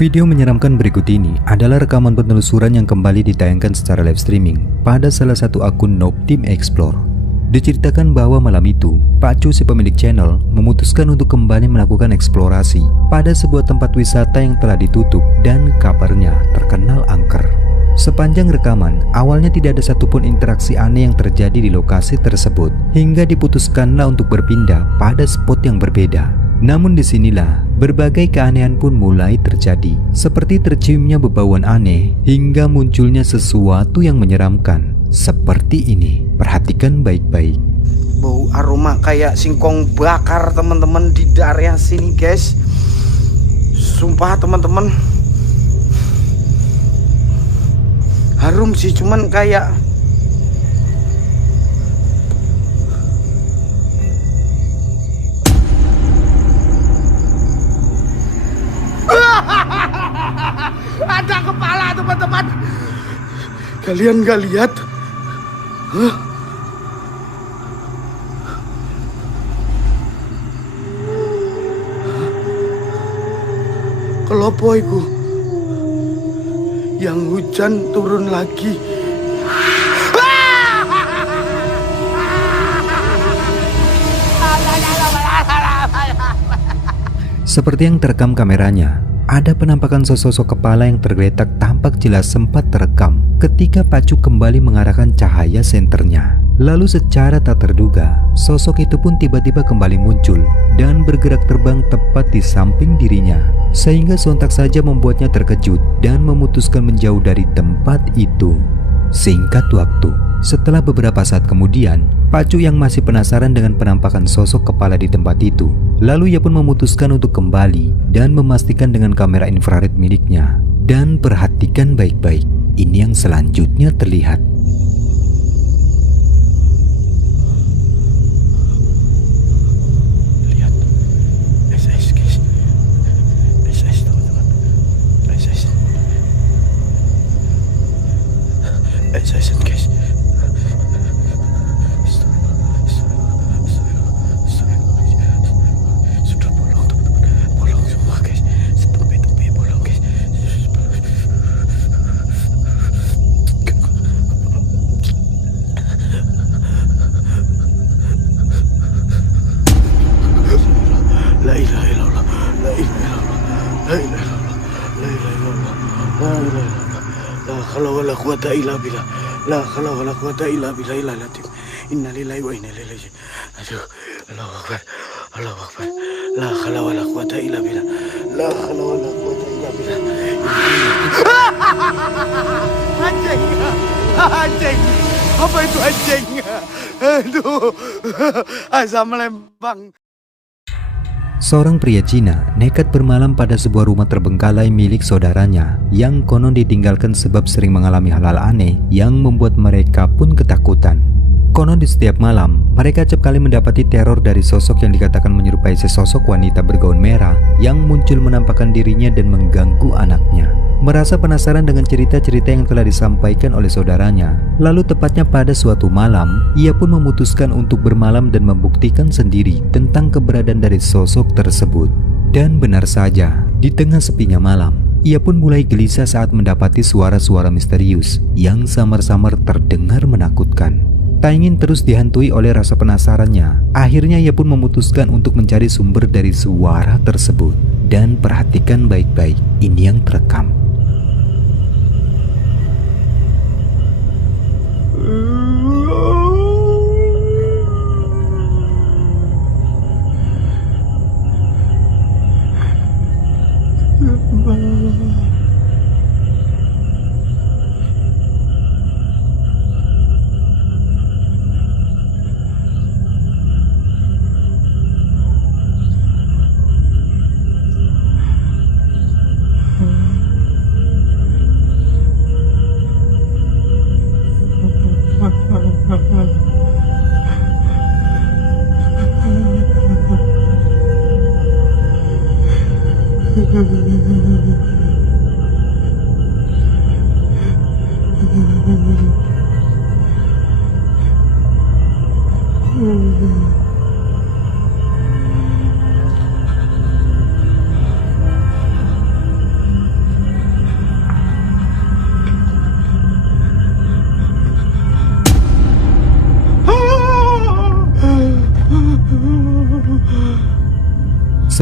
Video menyeramkan berikut ini adalah rekaman penelusuran yang kembali ditayangkan secara live streaming pada salah satu akun Noob Team Explore. Diceritakan bahwa malam itu, Pak Cu si pemilik channel memutuskan untuk kembali melakukan eksplorasi pada sebuah tempat wisata yang telah ditutup dan kabarnya terkenal angker. Sepanjang rekaman, awalnya tidak ada satupun interaksi aneh yang terjadi di lokasi tersebut, hingga diputuskanlah untuk berpindah pada spot yang berbeda. Namun disinilah berbagai keanehan pun mulai terjadi, seperti terciumnya bebauan aneh hingga munculnya sesuatu yang menyeramkan seperti ini. Perhatikan baik-baik. Bau aroma kayak singkong bakar teman-teman di area sini guys. Sumpah teman-teman, harum sih, cuman kayak ada kepala teman-teman. Kalian gak lihat? Huh? Kelopo iku yang hujan turun lagi. Seperti yang terekam kameranya, ada penampakan sosok kepala yang tergeletak tampak jelas sempat terekam ketika Pak Cu kembali mengarahkan cahaya senternya. Lalu secara tak terduga, sosok itu pun tiba-tiba kembali muncul dan bergerak terbang tepat di samping dirinya, sehingga sontak saja membuatnya terkejut dan memutuskan menjauh dari tempat itu. Singkat waktu, setelah beberapa saat kemudian, Pak Cu yang masih penasaran dengan penampakan sosok kepala di tempat itu, lalu ia pun memutuskan untuk kembali dan memastikan dengan kamera infrared miliknya. Dan perhatikan baik-baik, ini yang selanjutnya terlihat. Lihat, SS guys, SS teman-teman, SS, SS guys. La ilaha illallah, la ilaha illallah, la ilaha illallah, la ilaha illallah, la ilaha illallah, la haula wala quwata illa billah, la haula wala quwata illa billahil azim. Inna lillahi wa inna ilaihi raji'un. Aduh, Allahu akbar, Allahu akbar, la haula wala quwata illa billah, la haula wala quwata illa billah. Anjing, anjing, apa itu anjing? Aduh, asam lembang. Seorang pria Cina nekat bermalam pada sebuah rumah terbengkalai milik saudaranya yang konon ditinggalkan sebab sering mengalami hal-hal aneh yang membuat mereka pun ketakutan. Konon di setiap malam, mereka acap kali mendapati teror dari sosok yang dikatakan menyerupai sesosok wanita bergaun merah yang muncul menampakkan dirinya dan mengganggu anaknya. Merasa penasaran dengan cerita-cerita yang telah disampaikan oleh saudaranya, lalu tepatnya pada suatu malam, ia pun memutuskan untuk bermalam dan membuktikan sendiri tentang keberadaan dari sosok tersebut. Dan benar saja, di tengah sepinya malam, ia pun mulai gelisah saat mendapati suara-suara misterius yang samar-samar terdengar menakutkan. Tak ingin terus dihantui oleh rasa penasarannya, akhirnya ia pun memutuskan untuk mencari sumber dari suara tersebut. Dan perhatikan baik-baik, ini yang terekam.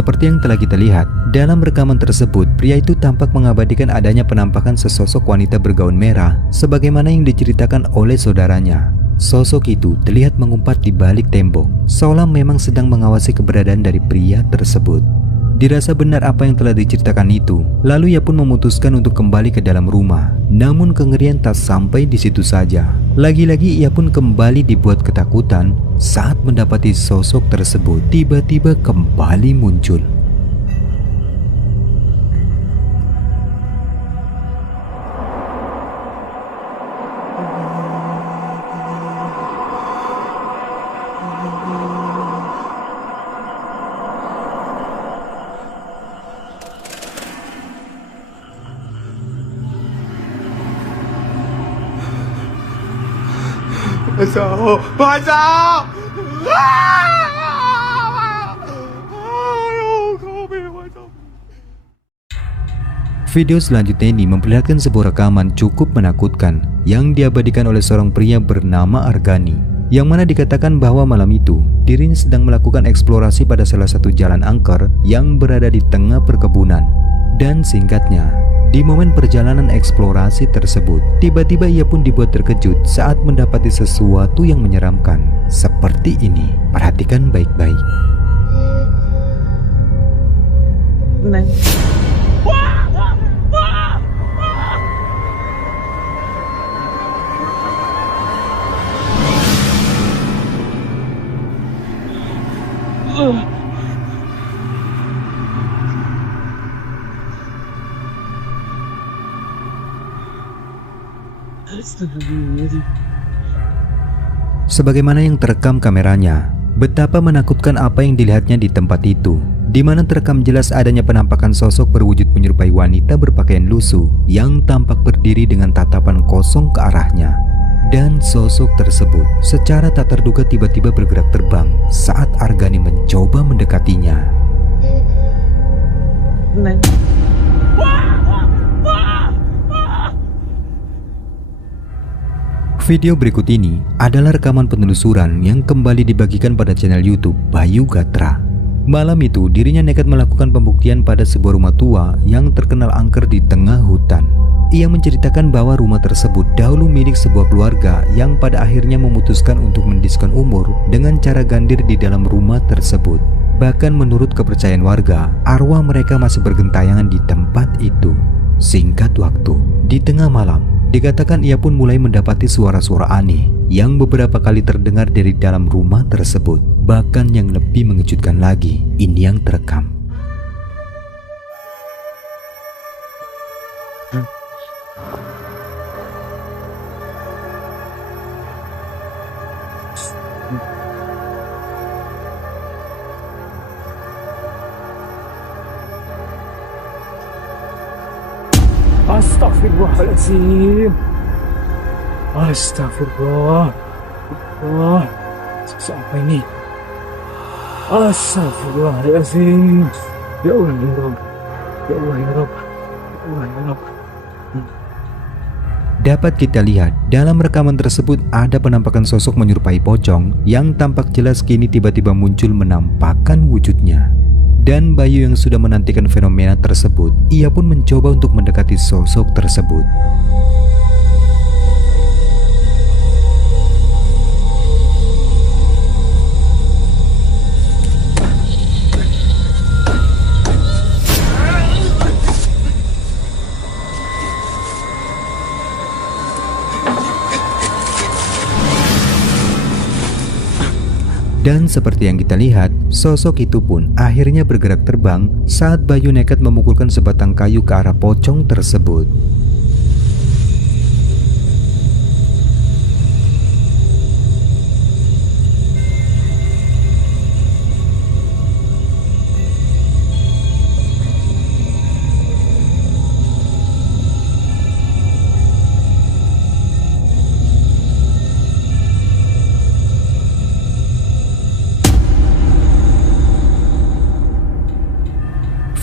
Seperti yang telah kita lihat, dalam rekaman tersebut, pria itu tampak mengabadikan adanya penampakan sesosok wanita bergaun merah sebagaimana yang diceritakan oleh saudaranya. Sosok itu terlihat mengumpat di balik tembok, seolah memang sedang mengawasi keberadaan dari pria tersebut. Dirasa benar apa yang telah diceritakan itu, lalu ia pun memutuskan untuk kembali ke dalam rumah. Namun kengerian tak sampai di situ saja. Lagi-lagi ia pun kembali dibuat ketakutan saat mendapati sosok tersebut tiba-tiba kembali muncul. Pasok! Video selanjutnya ini memperlihatkan sebuah rekaman cukup menakutkan yang diabadikan oleh seorang pria bernama Argani, yang mana dikatakan bahwa malam itu dirinya sedang melakukan eksplorasi pada salah satu jalan angker yang berada di tengah perkebunan. Dan singkatnya, di momen perjalanan eksplorasi tersebut, tiba-tiba ia pun dibuat terkejut saat mendapati sesuatu yang menyeramkan seperti ini. Perhatikan baik-baik. Sebagaimana yang terekam kameranya, betapa menakutkan apa yang dilihatnya di tempat itu, di mana terekam jelas adanya penampakan sosok berwujud menyerupai wanita berpakaian lusuh yang tampak berdiri dengan tatapan kosong ke arahnya. Dan sosok tersebut secara tak terduga tiba-tiba bergerak terbang saat Argani mencoba mendekatinya. Video berikut ini adalah rekaman penelusuran yang kembali dibagikan pada channel YouTube Bayu Gatra. Malam itu dirinya nekat melakukan pembuktian pada sebuah rumah tua yang terkenal angker di tengah hutan. Ia menceritakan bahwa rumah tersebut dahulu milik sebuah keluarga yang pada akhirnya memutuskan untuk mendiskon umur dengan cara gandir di dalam rumah tersebut. Bahkan menurut kepercayaan warga, arwah mereka masih bergentayangan di tempat itu. Singkat waktu, di tengah malam, dikatakan ia pun mulai mendapati suara-suara aneh yang beberapa kali terdengar dari dalam rumah tersebut. Bahkan yang lebih mengejutkan lagi, ini yang terekam. Astagfirullahaladzim. Astagfirullah. Wah, siapa ini? Astagfirullahaladzim. Ya Allah ya Rabb. Ya Allah ya Rabb. Ya Allah ya Rabb. Dapat kita lihat dalam rekaman tersebut ada penampakan sosok menyerupai pocong yang tampak jelas kini tiba-tiba muncul menampakkan wujudnya. Dan Bayu yang sudah menantikan fenomena tersebut, ia pun mencoba untuk mendekati sosok tersebut. Dan seperti yang kita lihat, sosok itu pun akhirnya bergerak terbang saat Bayu nekat memukulkan sebatang kayu ke arah pocong tersebut.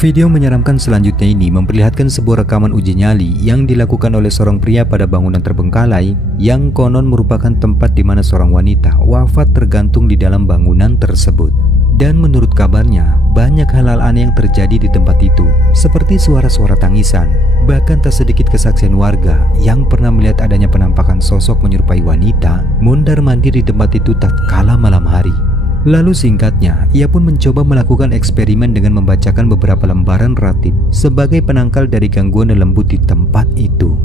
Video menyeramkan selanjutnya ini memperlihatkan sebuah rekaman uji nyali yang dilakukan oleh seorang pria pada bangunan terbengkalai yang konon merupakan tempat di mana seorang wanita wafat tergantung di dalam bangunan tersebut. Dan menurut kabarnya, banyak hal-hal aneh yang terjadi di tempat itu, seperti suara-suara tangisan. Bahkan tak sedikit kesaksian warga yang pernah melihat adanya penampakan sosok menyerupai wanita mondar-mandir di tempat itu tatkala malam hari. Lalu singkatnya, ia pun mencoba melakukan eksperimen dengan membacakan beberapa lembaran ratib sebagai penangkal dari gangguan lembut di tempat itu.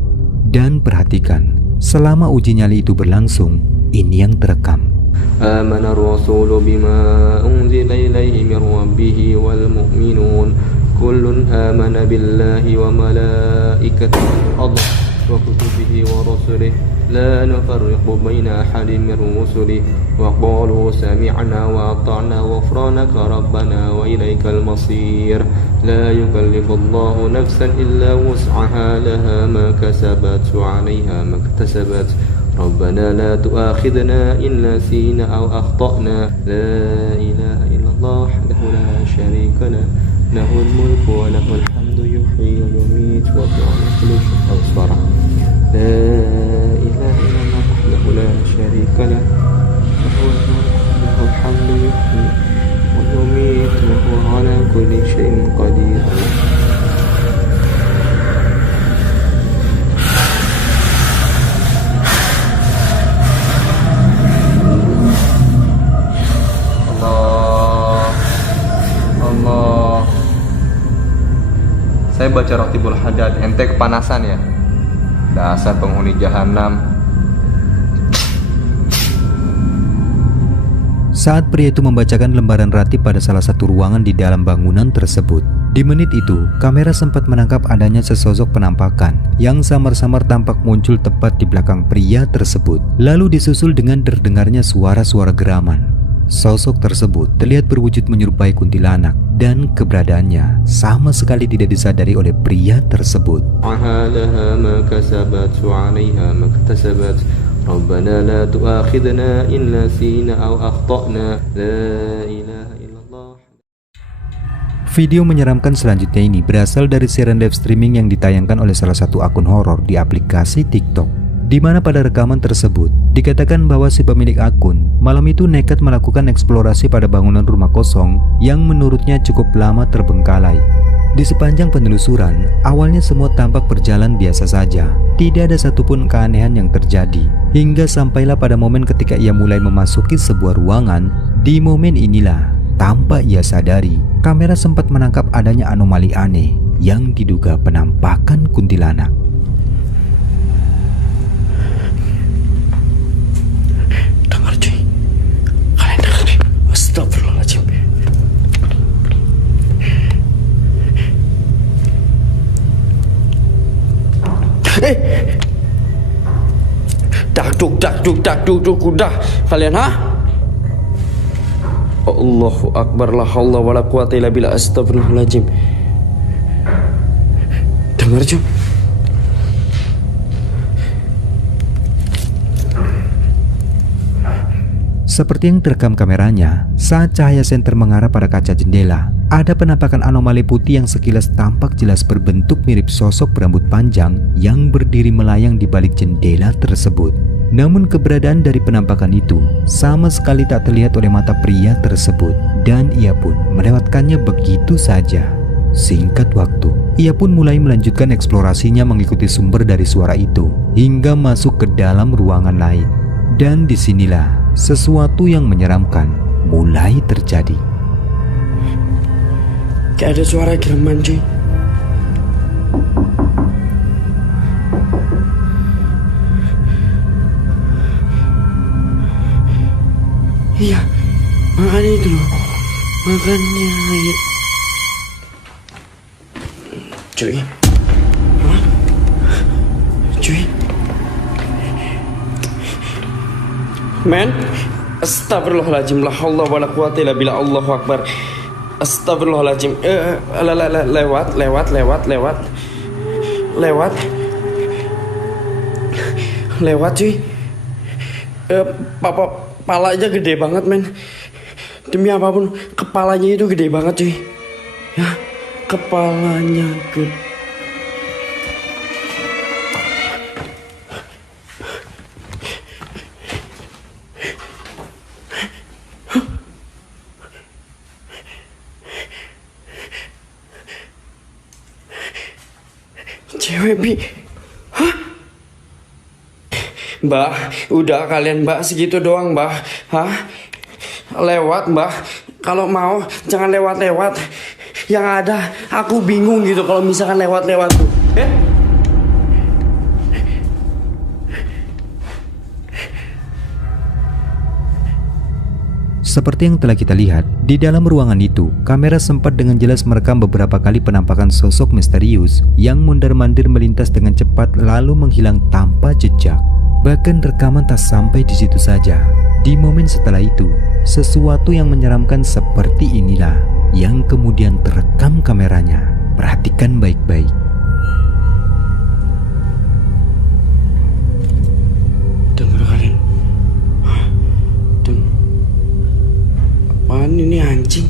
Dan perhatikan, selama uji nyali itu berlangsung, ini yang terekam. آمن الرسول بما أنزل إليه من ربه والمؤمنون كل آمن بالله وملائكته وكتبه ورسله لا نفرق بين أحد من رسله وقالوا سمعنا وأطعنا غفرانك ربنا وإليك المصير لا يكلف الله نفسا إلا وسعها لها ما كسبت وعليها ما اكتسبت ربنا لا تؤاخذنا إن نسينا أو أخطأنا لا إله إلا الله وحده لا شريك له له الملك وله الحمد يحيي ويميت وهو على كل شيء قدير لا إله إلا الله وحده لا شريك له له الملك وله الحمد يحيي ويميت وهو على كل شيء قدير. Saya baca Rotibul Hadad, ente kepanasan ya? Dasar penghuni jahanam. Saat pria itu membacakan lembaran ratib pada salah satu ruangan di dalam bangunan tersebut, di menit itu, kamera sempat menangkap adanya sesosok penampakan yang samar-samar tampak muncul tepat di belakang pria tersebut. Lalu disusul dengan terdengarnya suara-suara geraman. Sosok tersebut terlihat berwujud menyerupai kuntilanak dan keberadaannya sama sekali tidak disadari oleh pria tersebut. Video menyeramkan selanjutnya ini berasal dari siaran live streaming yang ditayangkan oleh salah satu akun horor di aplikasi TikTok, di mana pada rekaman tersebut dikatakan bahwa si pemilik akun malam itu nekat melakukan eksplorasi pada bangunan rumah kosong yang menurutnya cukup lama terbengkalai. Di sepanjang penelusuran, awalnya semua tampak berjalan biasa saja, tidak ada satupun keanehan yang terjadi, hingga sampailah pada momen ketika ia mulai memasuki sebuah ruangan. Di momen inilah, tanpa ia sadari, kamera sempat menangkap adanya anomali aneh yang diduga penampakan kuntilanak. Astagfirullahaladzim. Dakduk udah kalian ha? Allahu Akbar, la haula wala quwata illa billah. Astagfirullahaladzim. Dengar Jum. Seperti yang terekam kameranya, saat cahaya senter mengarah pada kaca jendela, ada penampakan anomali putih yang sekilas tampak jelas berbentuk mirip sosok berambut panjang yang berdiri melayang di balik jendela tersebut. Namun keberadaan dari penampakan itu sama sekali tak terlihat oleh mata pria tersebut, dan ia pun melewatkannya begitu saja. Singkat waktu, ia pun mulai melanjutkan eksplorasinya mengikuti sumber dari suara itu hingga masuk ke dalam ruangan lain. Dan disinilah sesuatu yang menyeramkan mulai terjadi. Kayak ada suara gereman cuy. Iya, makanya itu loh. Makanya ya. Cuy. Hah? Cuy. Men, astagfirullahaladzim, la haula wala quwata illa billah. Allahu Akbar. Astagfirullahaladzim. Lewat cuy. Kepalanya gede banget men. Demi apapun kepalanya itu gede banget cuy. Ya, kepalanya gede. Cewek Bi. Hah? Mbak, udah kalian Mbak segitu doang Mbak. Hah? Lewat Mbak. Kalau mau jangan lewat-lewat. Yang ada aku bingung gitu kalau misalkan lewat-lewat tuh. Seperti yang telah kita lihat, di dalam ruangan itu, kamera sempat dengan jelas merekam beberapa kali penampakan sosok misterius yang mondar-mandir melintas dengan cepat lalu menghilang tanpa jejak. Bahkan rekaman tak sampai di situ saja. Di momen setelah itu, sesuatu yang menyeramkan seperti inilah yang kemudian terekam kameranya. Perhatikan baik-baik. Dengar kalian. Apaan ini anjing?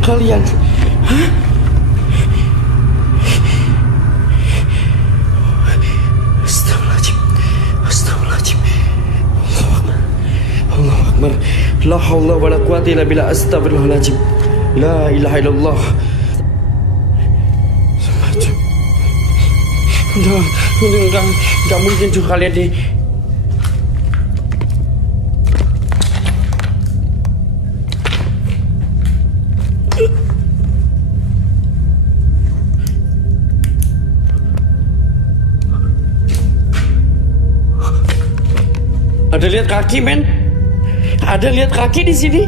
Kalian. Astagfirullahaladzim. Astagfirullahaladzim. Allahu Akbar. La haula wa la quwata illa billah. Astagfirullahaladzim. La ilaha illallah. Enggak mungkin juga kalian deh. Ada lihat kaki men? Ada lihat kaki di sini?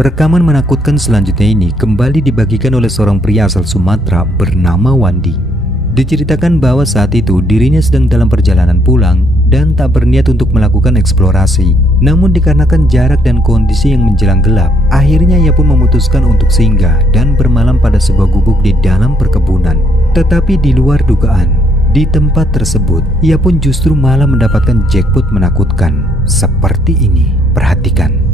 Rekaman menakutkan selanjutnya ini kembali dibagikan oleh seorang pria asal Sumatera bernama Wandi. Diceritakan bahwa saat itu dirinya sedang dalam perjalanan pulang dan tak berniat untuk melakukan eksplorasi. Namun dikarenakan jarak dan kondisi yang menjelang gelap, akhirnya ia pun memutuskan untuk singgah dan bermalam pada sebuah gubuk di dalam perkebunan. Tetapi di luar dugaan, di tempat tersebut ia pun justru malah mendapatkan jackpot menakutkan. Seperti ini, perhatikan.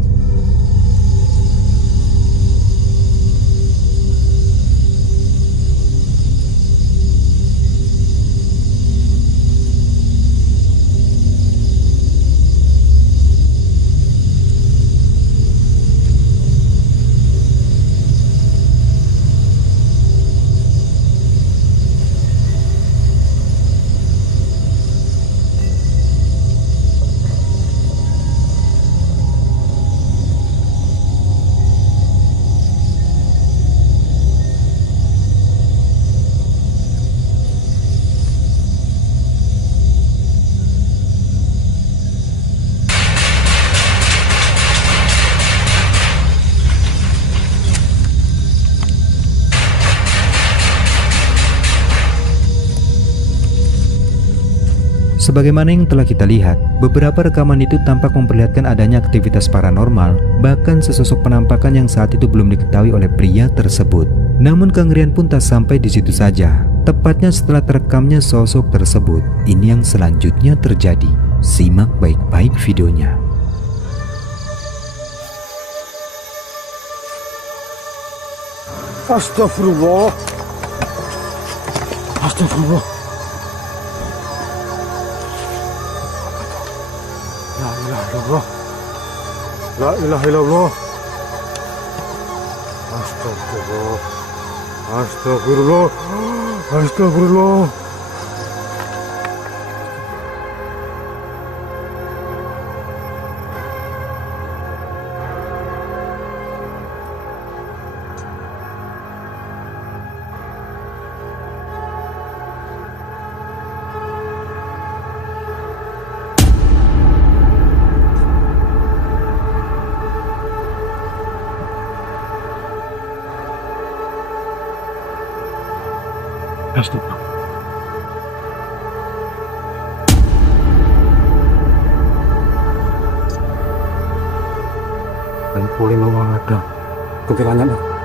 Sebagaimana yang telah kita lihat, beberapa rekaman itu tampak memperlihatkan adanya aktivitas paranormal, bahkan sesosok penampakan yang saat itu belum diketahui oleh pria tersebut. Namun kengerian pun tak sampai di situ saja. Tepatnya setelah terekamnya sosok tersebut, ini yang selanjutnya terjadi. Simak baik-baik videonya. Astagfirullah. Astagfirullah. La ilaha illallah. Astagfirullah. Astagfirullah. Astagfirullah. Astagfirullah. Boleh mau ada kuntilanaknya.